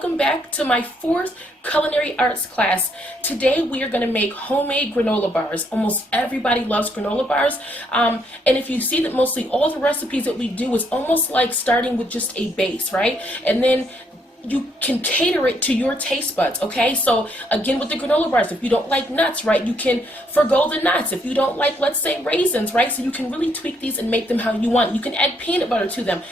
welcome back to my 4th Culinary Arts class. Today we are going to make homemade granola bars. Almost everybody loves granola bars, and if you see that mostly all the recipes that we do is almost like starting with just a base, right? And then you can cater it to your taste buds, okay? So again, with the granola bars, if you don't like nuts, right, you can forgo the nuts. If you don't like, let's say, raisins, right, so you can really tweak these and make them how you want. You can add peanut butter to them,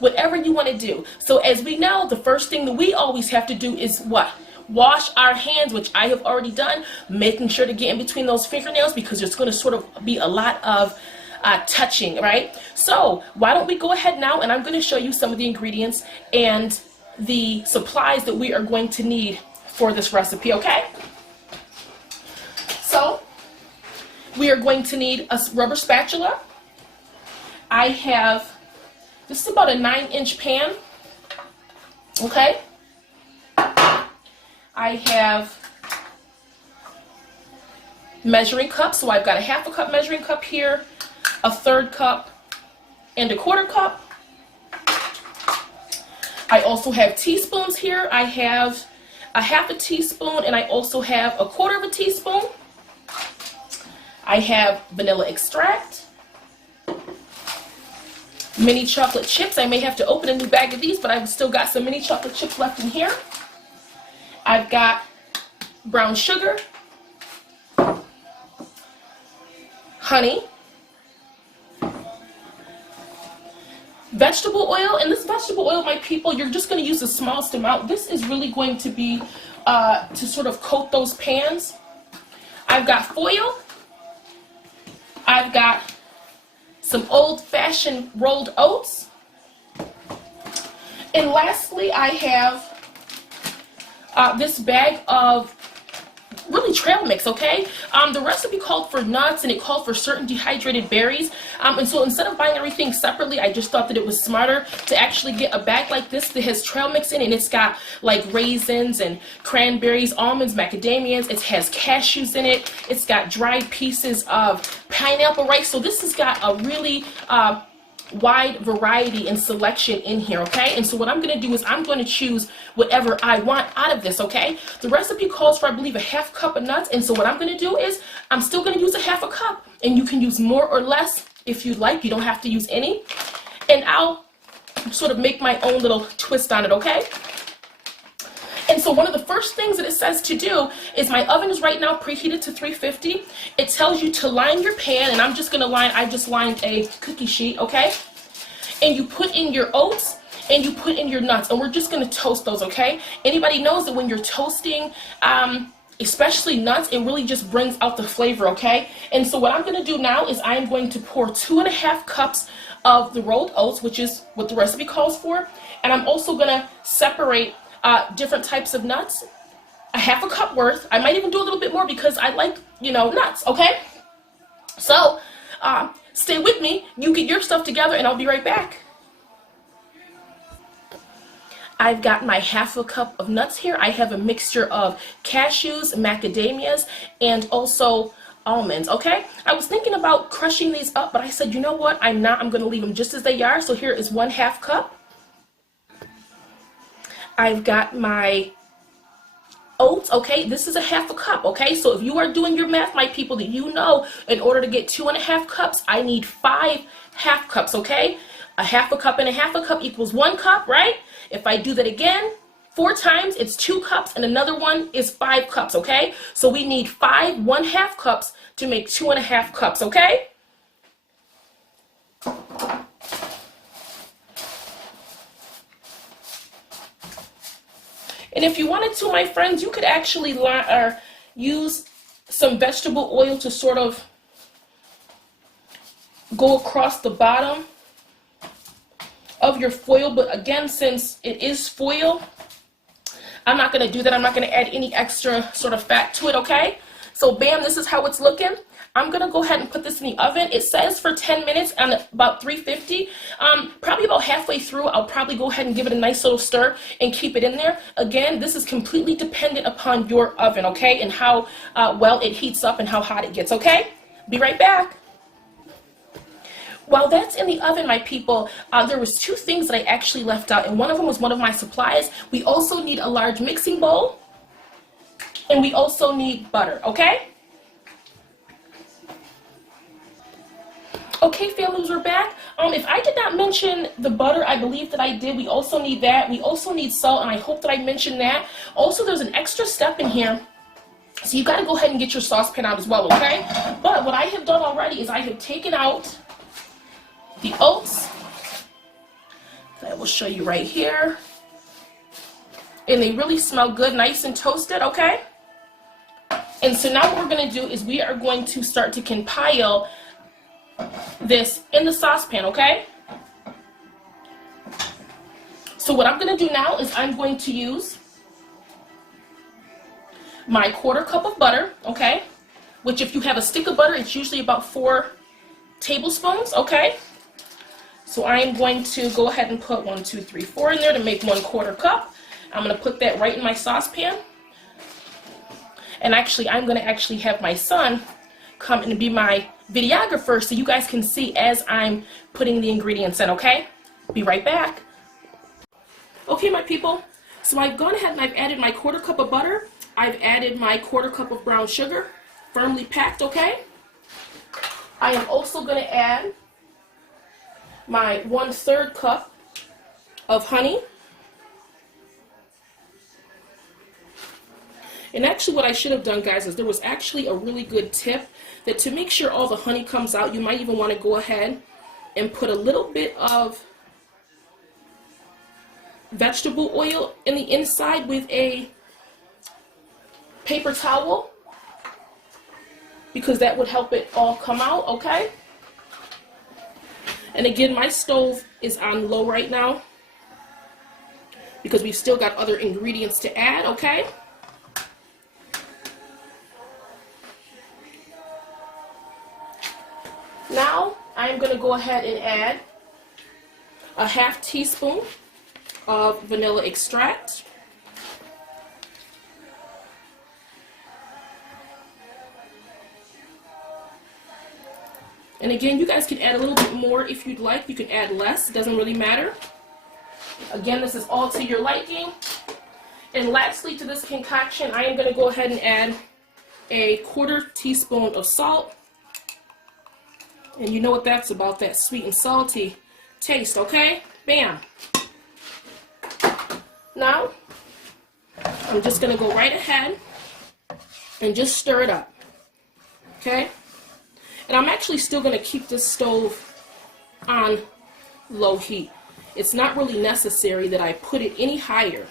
whatever you want to do. So as we know, the first thing that we always have to do is what? Wash our hands, which I have already done, making sure to get in between those fingernails because there's going to sort of be a lot of touching, right? So why don't we go ahead now, and I'm going to show you some of the ingredients and the supplies that we are going to need for this recipe, okay? So we are going to need a rubber spatula. I have, this is about a 9-inch pan, okay? I have measuring cups, so I've got a 1/2 cup measuring cup here, a 1/3 cup, and a 1/4 cup. I also have teaspoons here. I have a 1/2 teaspoon, and I also have a 1/4 teaspoon. I have vanilla extract, mini chocolate chips. I may have to open a new bag of these, but I've still got some mini chocolate chips left in here. I've got brown sugar, honey, vegetable oil, and this vegetable oil, my people, you're just going to use the smallest amount. This is really going to be to sort of coat those pans. I've got foil. I've got some old-fashioned rolled oats. And lastly, I have this bag of really trail mix, okay? The recipe called for nuts and it called for certain dehydrated berries, and so instead of buying everything separately, I just thought that it was smarter to actually get a bag like this that has trail mix in it, and it's got like raisins and cranberries, almonds, macadamias, it has cashews in it, it's got dried pieces of pineapple, right? So this has got a really wide variety and selection in here, okay? And so what I'm going to do is I'm going to choose whatever I want out of this, okay? The recipe calls for, I believe, a 1/2 cup of nuts, and so what I'm going to do is I'm still going to use a 1/2 cup, and you can use more or less if you'd like. You don't have to use any, and I'll sort of make my own little twist on it, okay? And so one of the first things that it says to do is my oven is right now preheated to 350. It tells you to line your pan, and I'm just going to line, I just lined a cookie sheet, okay? And you put in your oats and you put in your nuts, and we're just going to toast those, okay? Anybody knows that when you're toasting, especially nuts, it really just brings out the flavor, okay? And so what I'm going to do now is I'm going to pour 2.5 cups of the rolled oats, which is what the recipe calls for, and I'm also going to separate different types of nuts, a 1/2 cup worth. I might even do a little bit more because I like, you know, nuts, okay? So stay with me, you get your stuff together, and I'll be right back. I've got my 1/2 cup of nuts here. I have a mixture of cashews, macadamias, and also almonds, okay? I was thinking about crushing these up, but I said, you know what, I'm not. I'm going to leave them just as they are. So here is 1/2 cup. I've got my oats, okay? This is a 1/2 cup, okay? So if you are doing your math, my people, that you know, in order to get 2.5 cups, I need 5 1/2 cups, okay? A 1/2 cup and a 1/2 cup equals 1 cup, right? If I do that again 4 times, it's 2 cups, and another one is 5 cups, okay? So we need 5 1/2 cups to make 2.5 cups, okay? And if you wanted to, my friends, you could actually use some vegetable oil to sort of go across the bottom of your foil. But again, since it is foil, I'm not going to do that. I'm not going to add any extra sort of fat to it, okay? So bam, this is how it's looking. I'm going to go ahead and put this in the oven. It says for 10 minutes and about 350. Probably about halfway through, I'll probably go ahead and give it a nice little stir and keep it in there. Again, this is completely dependent upon your oven, okay, and how well it heats up and how hot it gets, okay? Be right back. While that's in the oven, my people, there was two things that I actually left out, and one of them was one of my supplies. We also need a large mixing bowl, and we also need butter, okay? Okay, families, we're back. If I did not mention the butter, I believe that I did. We also need that. We also need salt, and I hope that I mentioned that. Also, there's an extra step in here. So you got to go ahead and get your saucepan out as well, okay? But what I have done already is I have taken out the oats. I will show you right here. And they really smell good, nice and toasted, okay? And so now what we're going to do is we are going to start to compile this in the saucepan, okay? So what I'm going to do now is I'm going to use my 1/4 cup of butter, okay? Which if you have a stick of butter, it's usually about 4 tablespoons, okay? So I am going to go ahead and put 1, 2, 3, 4 in there to make 1/4 cup. I'm going to put that right in my saucepan. And actually, I'm going to have my son come and be my videographer so you guys can see as I'm putting the ingredients in, okay? Be right back. Okay, my people, so I've gone ahead and I've added my 1/4 cup of butter. I've added my 1/4 cup of brown sugar, firmly packed, okay? I am also going to add my 1/3 cup of honey. And actually what I should have done, guys, is there was actually a really good tip that to make sure all the honey comes out, you might even want to go ahead and put a little bit of vegetable oil in the inside with a paper towel, because that would help it all come out, okay? And again, my stove is on low right now because we've still got other ingredients to add, okay? Now, I'm going to go ahead and add a 1/2 teaspoon of vanilla extract. And again, you guys can add a little bit more if you'd like. You can add less. It doesn't really matter. Again, this is all to your liking. And lastly, to this concoction, I am going to go ahead and add a 1/4 teaspoon of salt. And you know what that's about, that sweet and salty taste, okay? Bam. Now, I'm just going to go right ahead and just stir it up, okay? And I'm actually still going to keep this stove on low heat. It's not really necessary that I put it any higher,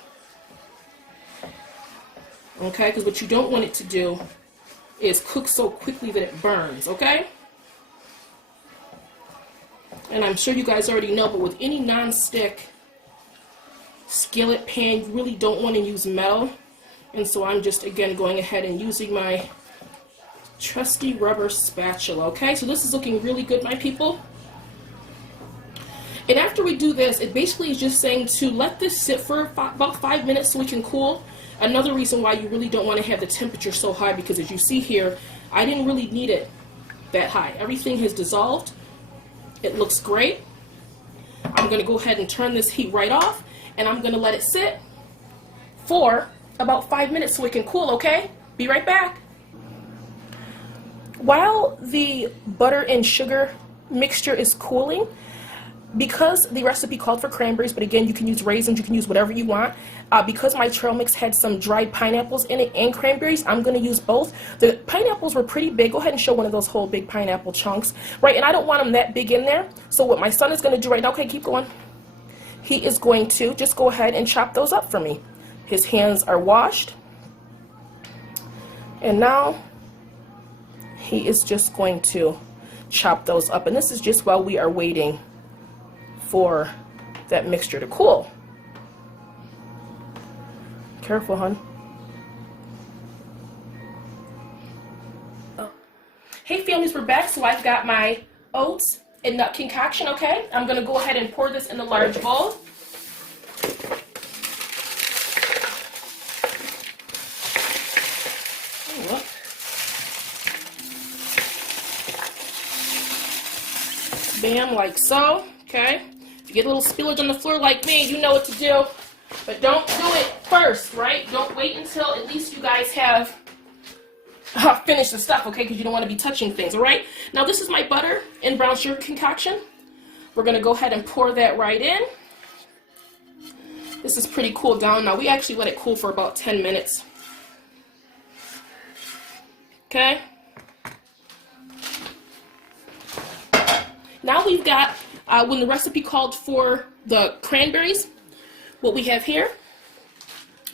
okay? Because what you don't want it to do is cook so quickly that it burns, okay? And I'm sure you guys already know, but with any non-stick skillet pan, you really don't want to use metal. And so I'm just, again, going ahead and using my trusty rubber spatula, okay? So this is looking really good, my people. And after we do this, it basically is just saying to let this sit for about 5 minutes so it can cool. Another reason why you really don't want to have the temperature so high, because as you see here, I didn't really need it that high. Everything has dissolved. It looks great. I'm going to go ahead and turn this heat right off, and I'm going to let it sit for about 5 minutes so it can cool, okay? Be right back. While the butter and sugar mixture is cooling, because the recipe called for cranberries, but again, you can use raisins, you can use whatever you want. Because my trail mix had some dried pineapples in it and cranberries, I'm going to use both. The pineapples were pretty big. Go ahead and show one of those whole big pineapple chunks, right? And I don't want them that big in there. So what my son is going to do right now, okay, keep going. He is going to just go ahead and chop those up for me. His hands are washed. And now he is just going to chop those up. And this is just while we are waiting for that mixture to cool. Careful, hon. Oh. Hey families, we're back. So I've got my oats and nut concoction, okay? I'm going to go ahead and pour this in the large bowl. Bam, like so. Okay. If you get a little spillage on the floor like me, you know what to do. But don't do it first, right? Don't wait until at least you guys have finished the stuff, okay? Because you don't want to be touching things, all right? Now this is my butter and brown sugar concoction. We're going to go ahead and pour that right in. This is pretty cooled down. Now we actually let it cool for about 10 minutes. Okay. Now we've got, when the recipe called for the cranberries, what we have here,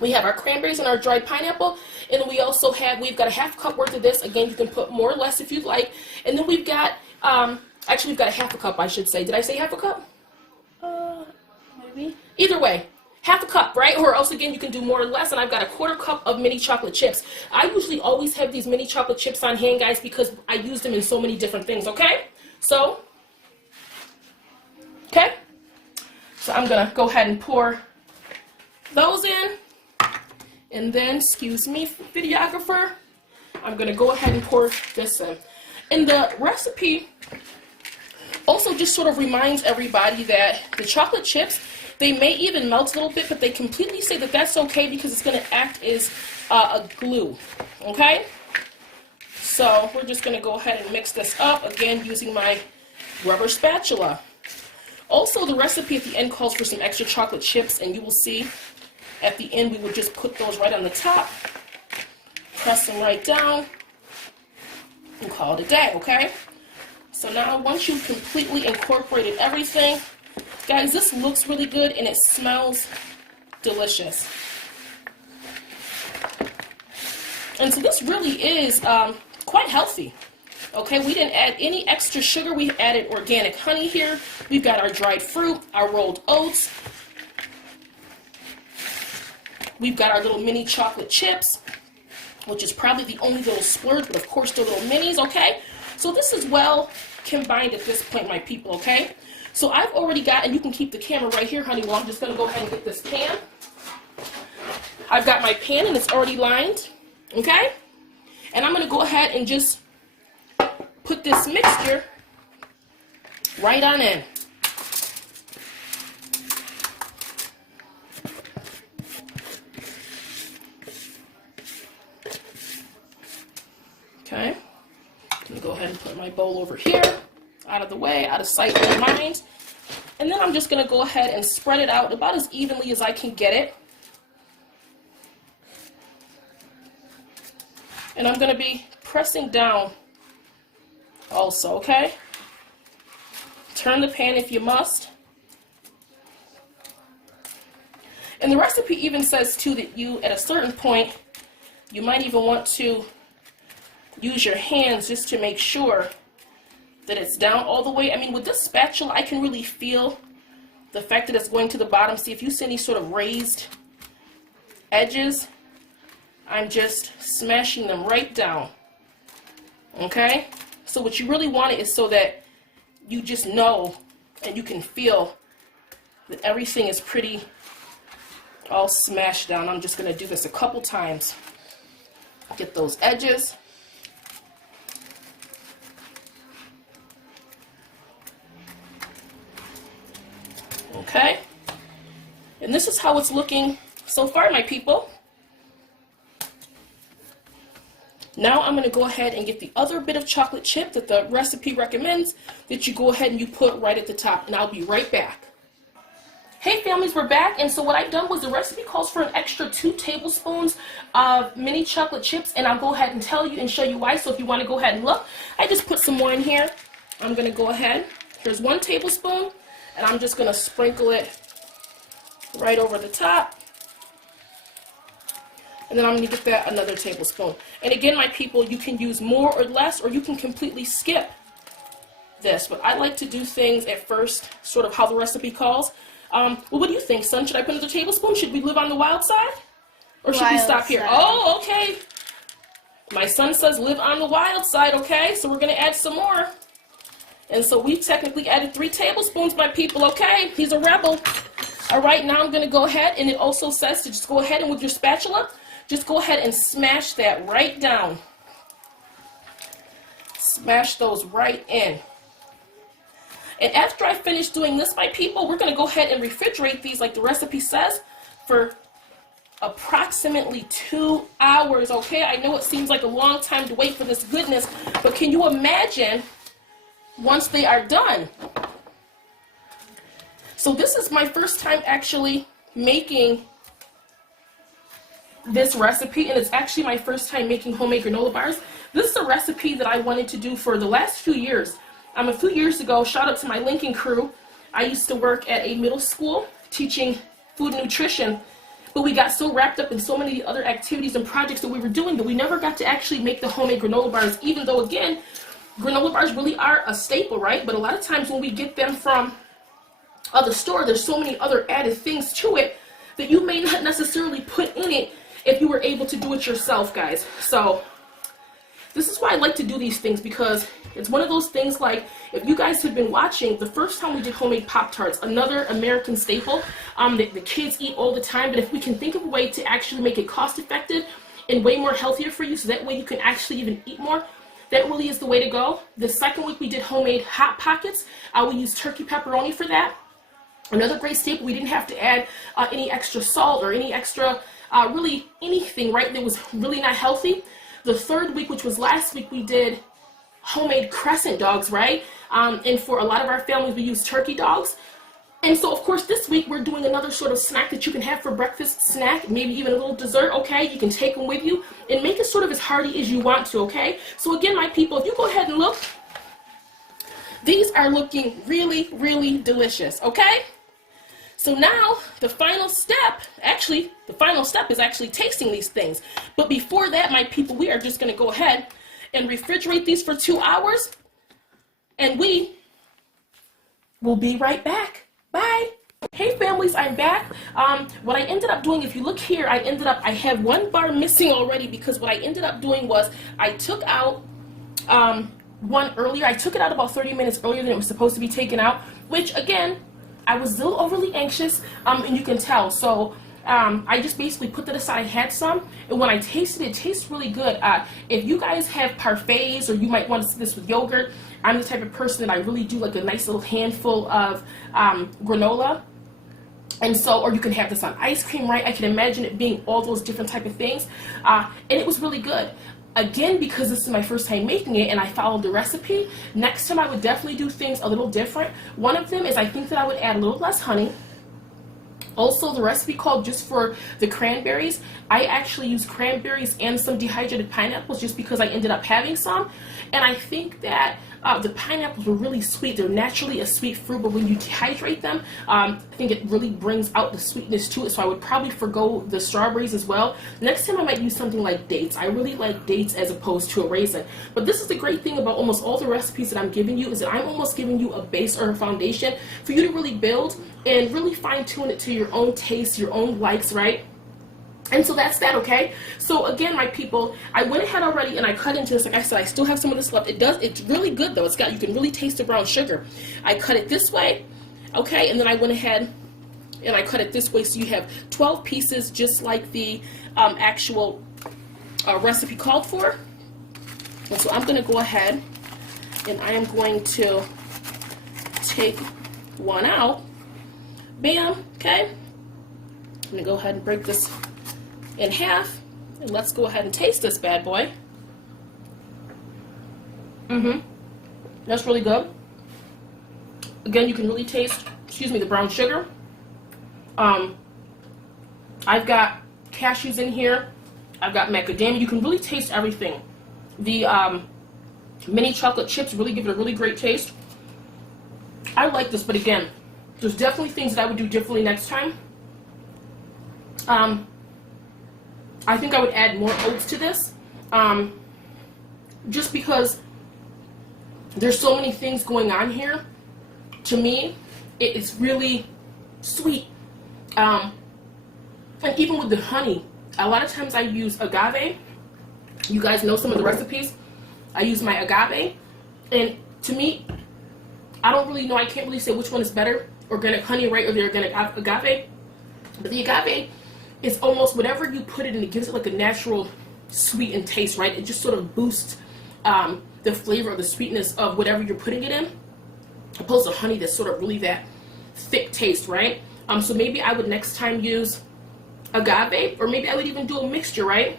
we have our cranberries and our dried pineapple, and we also have, we've got a half cup worth of this. Again, you can put more or less if you'd like. And then we've got, actually we've got a half a cup, I should say. Did I say half a cup? Maybe. Either way, half a cup, right? Or else again, you can do more or less. And I've got a quarter cup of mini chocolate chips. I usually always have these mini chocolate chips on hand, guys, because I use them in so many different things, okay? So, okay. So I'm gonna go ahead and pour those in. And then, excuse me, videographer, I'm going to go ahead and pour this in. And the recipe also just sort of reminds everybody that the chocolate chips, they may even melt a little bit, but they completely say that that's okay because it's going to act as a glue, okay? So we're just going to go ahead and mix this up, again, using my rubber spatula. Also, the recipe at the end calls for some extra chocolate chips, and you will see at the end, we would just put those right on the top, press them right down, and call it a day, okay? So now, once you've completely incorporated everything, guys, this looks really good and it smells delicious. And so this really is quite healthy. Okay, we didn't add any extra sugar. We added organic honey here. We've got our dried fruit, our rolled oats. We've got our little mini chocolate chips, which is probably the only little splurge, but of course they're little minis, okay? So this is well combined at this point, my people, okay? So I've already got, and you can keep the camera right here, honey, well, I'm just gonna go ahead and get this pan. I've got my pan and it's already lined, okay? And I'm gonna go ahead and just put this mixture right on in. Okay, I'm going to go ahead and put my bowl over here, out of the way, out of sight and mind. And then I'm just going to go ahead and spread it out about as evenly as I can get it. And I'm going to be pressing down also, okay? Turn the pan if you must. And the recipe even says, too, that you, at a certain point, you might even want to use your hands just to make sure that it's down all the way. I mean, with this spatula, I can really feel the fact that it's going to the bottom. See, if you see any sort of raised edges, I'm just smashing them right down. Okay? So what you really want it is so that you just know and you can feel that everything is pretty all smashed down. I'm just going to do this a couple times. Get those edges. Okay, and this is how it's looking so far, my people. Now I'm going to go ahead and get the other bit of chocolate chip that the recipe recommends that you go ahead and you put right at the top, and I'll be right back. Hey families, we're back, and so what I've done was the recipe calls for an extra 2 tablespoons of mini chocolate chips, and I'll go ahead and tell you and show you why. So if you want to go ahead and look, I just put some more in here. I'm going to go ahead. Here's 1 tablespoon. And I'm just going to sprinkle it right over the top. And then I'm going to get that another tablespoon. And again, my people, you can use more or less, or you can completely skip this. But I like to do things at first, sort of how the recipe calls. Well, what do you think, son? Should I put another tablespoon? Should we live on the wild side? Or should we stop here? Oh, okay. My son says live on the wild side, okay? So we're going to add some more. And so we technically added 3 tablespoons, my people, okay? He's a rebel. All right, now I'm going to go ahead, and it also says to just go ahead and with your spatula, just go ahead and smash that right down. Smash those right in. And after I finish doing this, my people, we're going to go ahead and refrigerate these like the recipe says for approximately 2 hours, okay? I know it seems like a long time to wait for this goodness, but can you imagine once they are done? So this is my first time actually making this recipe, and it's actually my first time making homemade granola bars. This is a recipe that I wanted to do for the last few years. A few years ago, shout out to my Lincoln crew, I used to work at a middle school teaching food and nutrition, but we got so wrapped up in so many other activities and projects that we were doing that we never got to actually make the homemade granola bars, even though, again, granola bars really are a staple, right? But a lot of times when we get them from the store, there's so many other added things to it that you may not necessarily put in it if you were able to do it yourself, guys. So this is why I like to do these things, because it's one of those things like, if you guys have been watching, the first time we did homemade Pop-Tarts, another American staple that the kids eat all the time, but if we can think of a way to actually make it cost effective and way more healthier for you, so that way you can actually even eat more, that really is the way to go. The second week we did homemade Hot Pockets. We used turkey pepperoni for that. Another great staple, we didn't have to add any extra salt or any extra, really anything, right, that was really not healthy. The third week, which was last week, we did homemade crescent dogs, right? And for a lot of our families, we use turkey dogs. And so, of course, this week we're doing another sort of snack that you can have for breakfast snack, maybe even a little dessert, okay? You can take them with you and make it sort of as hearty as you want to, okay? So again, my people, if you go ahead and look, these are looking really, really delicious, okay? So now the final step is actually tasting these things. But before that, my people, we are just going to go ahead and refrigerate these for 2 hours, and we will be right back. Bye. Hey families, I'm back. What I ended up doing, if you look here, I have one bar missing already, because what I ended up doing was I took out one earlier. I took it out about 30 minutes earlier than it was supposed to be taken out, which again, I was a little overly anxious, and you can tell. So I just basically put that aside. I had some, and when I tasted it, it tastes really good. If you guys have parfaits, or you might want to see this with yogurt, I'm the type of person that I really do like a nice little handful of granola. And so, or you can have this on ice cream, right? I can imagine it being all those different type of things. And it was really good. Again, because this is my first time making it and I followed the recipe, next time I would definitely do things a little different. One of them is I think that I would add a little less honey. Also, the recipe called just for the cranberries, I actually use cranberries and some dehydrated pineapples just because I ended up having some. And I think that the pineapples were really sweet. They're naturally a sweet fruit, but when you dehydrate them, I think it really brings out the sweetness to it. So I would probably forgo the strawberries as well. Next time I might use something like dates. I really like dates as opposed to a raisin. But this is the great thing about almost all the recipes that I'm giving you, is that I'm almost giving you a base or a foundation for you to really build and really fine tune it to your own taste, your own likes, right? And so that's that, okay? So again, my people, I went ahead already and I cut into this. Like I said, I still have some of this left. It's really good though. You can really taste the brown sugar. I cut it this way, okay? And then I went ahead and I cut it this way, so you have 12 pieces, just like the actual recipe called for. And so I'm gonna go ahead and I am going to take one out. Bam, okay? I'm gonna go ahead and break this in half, and let's go ahead and taste this bad boy. That's really good. Again, you can really taste, the brown sugar. I've got cashews in here. I've got macadamia. You can really taste everything. The mini chocolate chips really give it a really great taste. I like this, but again, there's definitely things that I would do differently next time. I think I would add more oats to this, just because there's so many things going on here. To me, it is really sweet. And even with the honey, a lot of times I use agave. You guys know some of the recipes. I use my agave, and to me, I don't really know, I can't really say which one is better, organic honey, right, or the organic agave. But the agave, it's almost whatever you put it in, it gives it like a natural sweetened taste, right? It just sort of boosts the flavor or the sweetness of whatever you're putting it in. opposed to honey that's sort of really that thick taste, right? So maybe I would next time use agave, or maybe I would even do a mixture, right?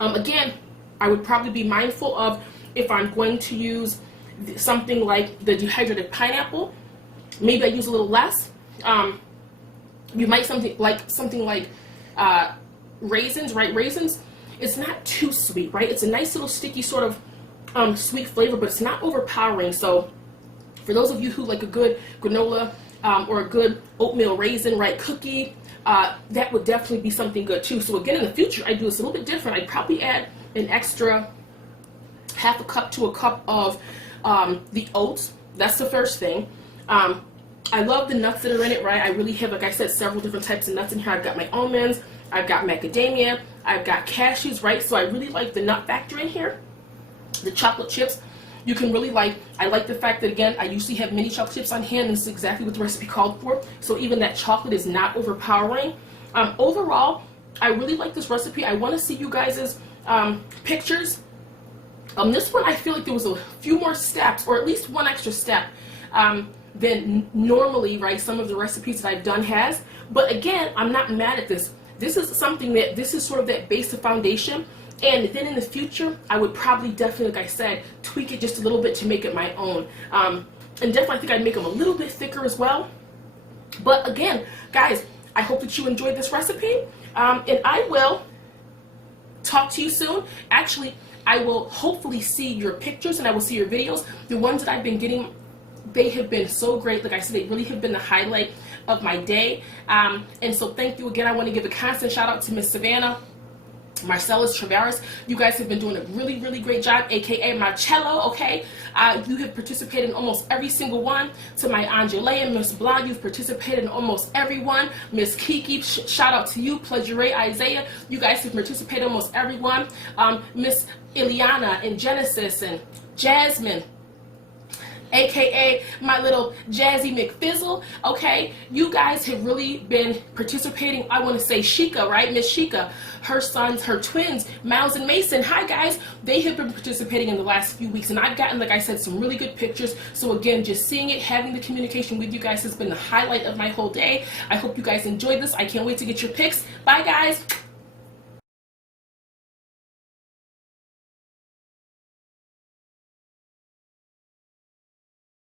Again, I would probably be mindful of if I'm going to use something like the dehydrated pineapple, maybe I use a little less. You might something like raisins, right? Raisins, it's not too sweet, right? It's a nice little sticky sort of sweet flavor, but it's not overpowering. So for those of you who like a good granola or a good oatmeal raisin, right, cookie, that would definitely be something good too. So again, in the future, I do this a little bit different. I'd probably add an extra half a cup to a cup of the oats. That's the first thing. I love the nuts that are in it, right? I really have, like I said, several different types of nuts in here. I've got my almonds, I've got macadamia, I've got cashews, right? So I really like the nut factor in here. The chocolate chips, you can really like, I like the fact that, again, I usually have mini chocolate chips on hand, and this is exactly what the recipe called for. So even that chocolate is not overpowering. Overall, I really like this recipe. I want to see you guys' pictures. This one, I feel like there was a few more steps, or at least one extra step than normally, right, some of the recipes that I've done has. But again, I'm not mad at this. This is something that, this is sort of that base of foundation. And then in the future, I would probably definitely, like I said, tweak it just a little bit to make it my own. And definitely I think I'd make them a little bit thicker as well. But again, guys, I hope that you enjoyed this recipe. And I will talk to you soon. Actually, I will hopefully see your pictures and I will see your videos. The ones that I've been getting, they have been so great. Like I said, they really have been the highlight of my day. And so thank you again. I want to give a constant shout out to Miss Savannah, Marcellus Travaris. You guys have been doing a really, really great job, aka Marcello, okay? You have participated in almost every single one. To my Angelea, Miss Blah, you've participated in almost every one. Miss Kiki, shout out to you. Pleasure Isaiah, you guys have participated in almost every one. Miss Ileana and Genesis and Jasmine, aka my little Jazzy McFizzle, okay? You guys have really been participating. I want to say Sheikah, right? Miss Sheikah, her sons, her twins, Miles and Mason. Hi, guys. They have been participating in the last few weeks, and I've gotten, like I said, some really good pictures. So again, just seeing it, having the communication with you guys has been the highlight of my whole day. I hope you guys enjoyed this. I can't wait to get your pics. Bye, guys.